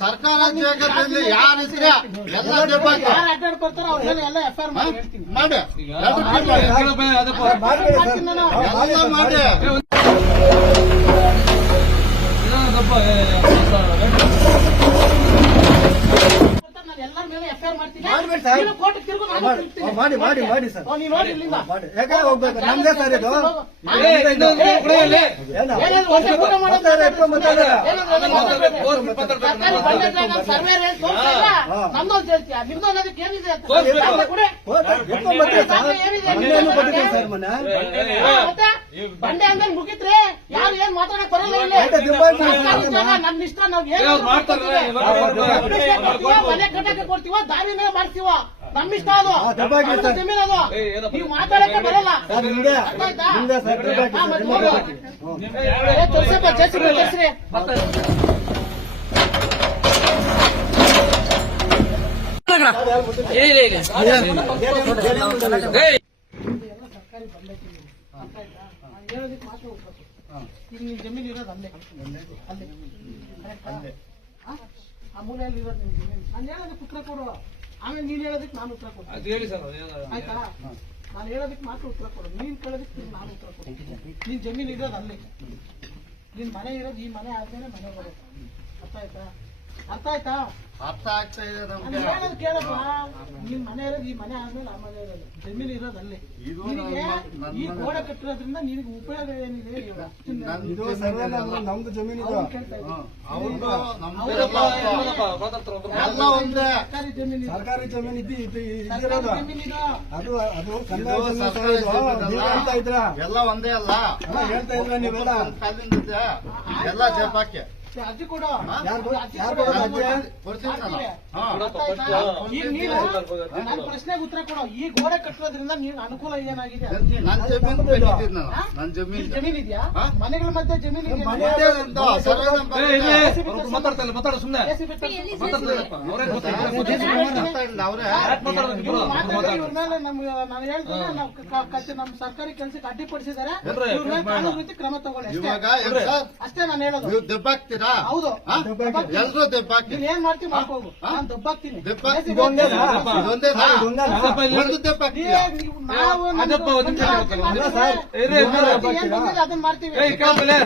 ಸರ್ಕಾರ ಜಾಗದಲ್ಲಿ ಯಾರ ಹೆಸರ ಎಲ್ಲ ದೆಪ್ಪ ಹಾಕ್ತೀಯ? ಸರ್. ಮಾಡಿ. ಮಾಡಿ ಮಾಡಿ ಸರ್. ಮಾಡಿ. ಯಾಕೆ ಹೋಗ್ಬೇಕು? ನಮ್ದೇ ಸರ್ ಇದು. ಏನಿದೆ ಸರ್? ಮೊನ್ನೆನೂ ಬಂಡೆ ಅಂದ್ರೆ ಮುಗಿತ್ರೆ ಯಾರು ಏನ್ ಮಾತಾಡಕ್ ಬರಲ್ಲ ಇಲ್ಲಿ. ನಮ್ ಇಷ್ಟ ನಾವ್ ಏನ್ ಮನೆ ಕಟ್ಟಕ್ಕೆ ಕೊಡ್ತೀವ ದಾರಿ ಮೇಲೆ ಮಾಡ್ತೀವ. ನಮ್ ಇಷ್ಟ ಅದು. ಜಮೀನ್ ಅದು? ನೀವು ಮಾತಾಡಕ್ಕೆ ಬರಲ್ಲ. ಅರ್ಥ ಏಯ್ ನಿಮ್ದೇ ಹೇಳೋದಕ್ಕೆ ಮಾತ್ರ ಉತ್ತರ. ಈಗ ನಿನ್ ಜಮೀನು ಇರೋದು ಅಲ್ಲೇ ಅಲ್ಲೇ? ಹಾ? ಆ ಮೂಲೆಯಲ್ಲಿ ಇರೋದು ನಿನ್ ಜಮೀನು ನಾನು ಹೇಳೋದಕ್ಕೆ ಉತ್ತರ ಕೊಡು ಆಮೇಲೆ ನೀನ್ ಹೇಳೋದಕ್ಕೆ ನಾನು ಉತ್ತರ ಕೊಡ್ತೀನಿ ಅದು ಹೇಳಿ ಸರ್ ನಾನು ಹೇಳೋದಕ್ಕೆ ಮಾತ್ರ ಉತ್ತರ ಕೊಡು ನೀನ್ ಕೇಳೋದಕ್ಕೆ ನೀನ್ ನಾನು ಉತ್ತರ ಕೊಡ್ತೀನಿ ನಿನ್ ಜಮೀನು ಇರೋದು ಅಲ್ಲಿ ನಿನ್ ಮನೆ ಇರೋದು ಈ ಮನೆ ಆದ್ಮೇಲೆ ಮನೆ ಬರೋದು ಅರ್ಥ ಆಯ್ತಾ ಅರ್ಥ ಆಯ್ತಾ ಅರ್ಥ ಆಗ್ತಾ ಇದೆ ನಾನು ನಮ್ಗೆ ಹೇಳೋದು ಕೇಳಪ್ಪ ನಿಮ್ ಮನೆ ಇರೋದು ಈ ಮನೆ ಆದ್ಮೇಲೆ ಆ ಮನೆ ಇರೋದು ಜಮೀನು ಇರೋದು ಅಲ್ಲಿ ಇದು ನಿನಗೆ ನನ್ನ- ನನ್ನ ಈ. ಗೋಡೆ ಕಟ್ಟಿರೋದ್ರಿಂದ ನಿನಗೆ ಉಪಯೋಗ ಏನಿದೆ ಹೇಳು. ಅಷ್ಟನ್ನ ನನ್ ಇದು ಸರ್ವೆ ನಮ್ದು ನಮ್ದು ಜಮೀನು ಇದು ಕೇಳ್ತಾ. ಅವ್ರದ್ದು ಎಲ್ಲ ಒಂದೇ ಸರ್ಕಾರಿ ಜಮೀನು ಇದು. ಸರ್ಕಾರಿ ಜಮೀನು ಇದ್ದು ಇದು ಸರ್ಕಾರಿ ಇದಿರೋದು ಜಮೀನು ಇದು. ಅದು ಅದು ಕನ್ನಡ ಇದು ಜಮೀನು ಸರ್ಕಾರಿ ಇದು. ಜಮೀನಲ್ಲ. ನೀವು ಹೇಳ್ತಾ ಇದ್ರ ಎಲ್ಲ ಒಂದೇ ಅಲ್ಲ ಅಲ್ಲ, ಹೇಳ್ತಾ ಇದ್ರ ನೀವೆಲ್ಲ ಕಾಲಿಂದ ಇದೆ. ಎಲ್ಲ ಅಜ್ಜಿ ಕೊಡು? ಈಗ ನೀನು ನನ್ನ ಪ್ರಶ್ನೆಗೆ ಉತ್ತರ ಕೊಡು. ಈ ಗೋಡೆ ಕಟ್ಟೋದ್ರಿಂದ ನೀನ್ ಅನುಕೂಲ ಏನಾಗಿದೆ? ನನ್ ಜಮೀನು ಬೆಳೀತೀನಿ ನಾನು. ನನ್ ಜಮೀನು ಜಮೀನ್ ಇದೆಯಾ? ಮನೆಗಳ ಮಧ್ಯೆ ಜಮೀನ್ ಮಾತಾಡ್ತಾ ಮಾತಾಡು ನಮ್ಗೆ ನಾನು ಹೇಳ್ತೀನಿ ನಮ್ಮ ಸರ್ಕಾರಿ ಕೆಲಸಕ್ಕೆ ಅಡ್ಡಿಪಡಿಸಿದ್ದಾರೆ. ಕ್ರಮ ತಗೊಳ್ಳಿ. ಅಷ್ಟೇ. ನಾನು ಹೇಳೋದು. ನೀವು ಹೌದು. ಹಾ? ದಬ್ಬಾಕ್ತೀನಿ. ಎಲ್ರೂ ದೆಪ್ಪ ಹಾಕಿ ನೀನ್ ಏನ್ ಮಾಡ್ತೀವಿ? ನಾನು ದೆಪ್ಪ? ಒಂದು ದೆಪ್ಪ ನಾವು ಅದನ್ನ.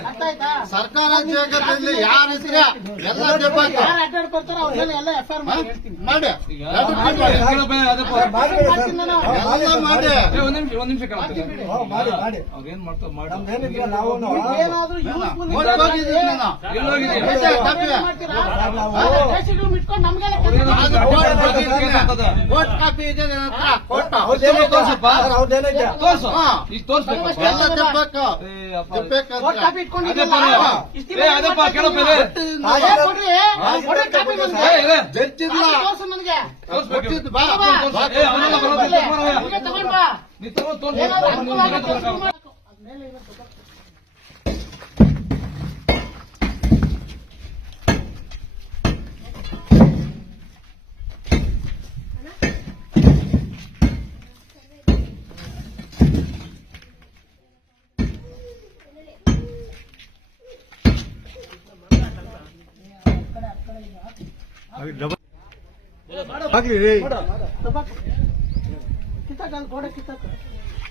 ಅರ್ಥ ಆಯ್ತಾ ಸರ್ಕಾರ ಜಾಗದಲ್ಲಿ ಯಾರ ಹೆಸರ ಎಲ್ಲ ದೆಪ್ಪ ಹಾಕಿ ಯಾರು ಅಡ್ಡಾಡ್ ಬರ್ತಾರೋ ಅವ್ರ ಮೇಲೆ ಎಲ್ಲ ಎಫ್ ಐ ಆರ್ ಮಾಡಿ ಹೇಳ್ತೀನಿ. ಎಲ್ಲ ಮಾಡಿ. ಏ, ಒಂದ್ ನಿಮಿಷ ಒಂದ್ ನಿಮಿಷ ಮಾಡಿ ಮಾಡಿ. ಅವ್ರೇನ್ ಮಾಡ್ತಾವ್ ಮಾಡಿ ನಮ್ದೇನಿದ್ರೆ ನಾವು ಏನಾದ್ರೂ ಯೂಸ್ಫುಲ್ ಮತ್ತೆ ಕಾಪಿ. ಇಟ್ಕೊಂಡು ನಮ್ಗೆಲ್ಲ ಆಗ್ಲಿ. ಕಿತ್ತಾಕ ಗೋಡೆ ಕಿತ್ತಾಕ.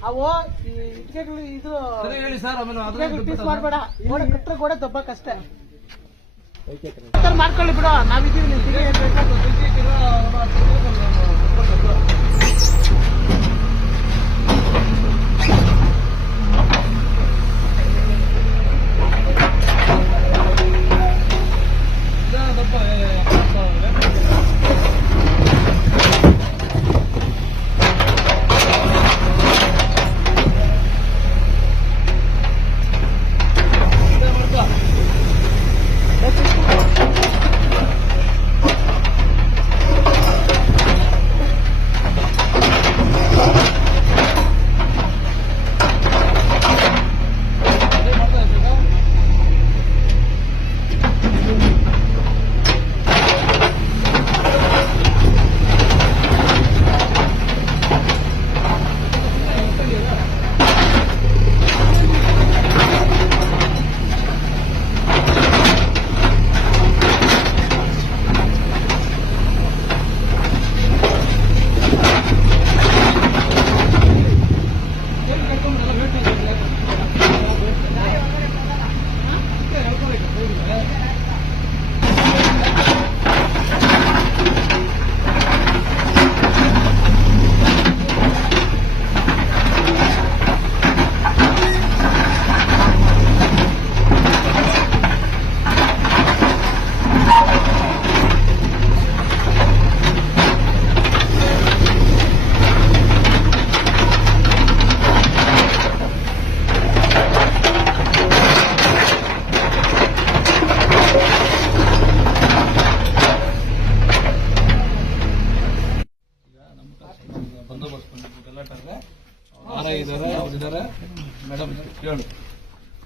ಅವು ಈ ಇಟ್ಕೆಗಳು ಇದು ಹೇಳಿ ಸರ್ ಆಮೇಲೆ ಪೀಸ್ ಮಾಡಬೇಡ. ಗೋಡೆ ಕಟ್ಟರೆ ಗೋಡೆ ದಬ್ಬಕ್ಕಷ್ಟೇ. ಮಾಡ್ಕೊಳ್ಳಿ ಬಿಡು ನಾವಿದ್ದೀವಿ ನೀವು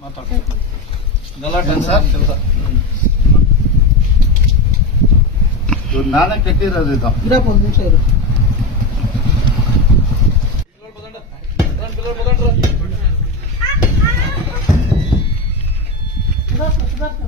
ಮಾತಾಡು ಗಲಾಟೆ ಸರ್? ಕೆಲಸ. ಇವ್ರು ನಾನೇ ಕೆಟ್ಟಿರೋದು ಇದು. ಇರಪ್ಪ ಒಂದು ನಿಮಿಷ ಇರು. ಸುಧಾರ್ಸ್ಕೊ, ಸುಧಾರ್ಸ್ಕೊ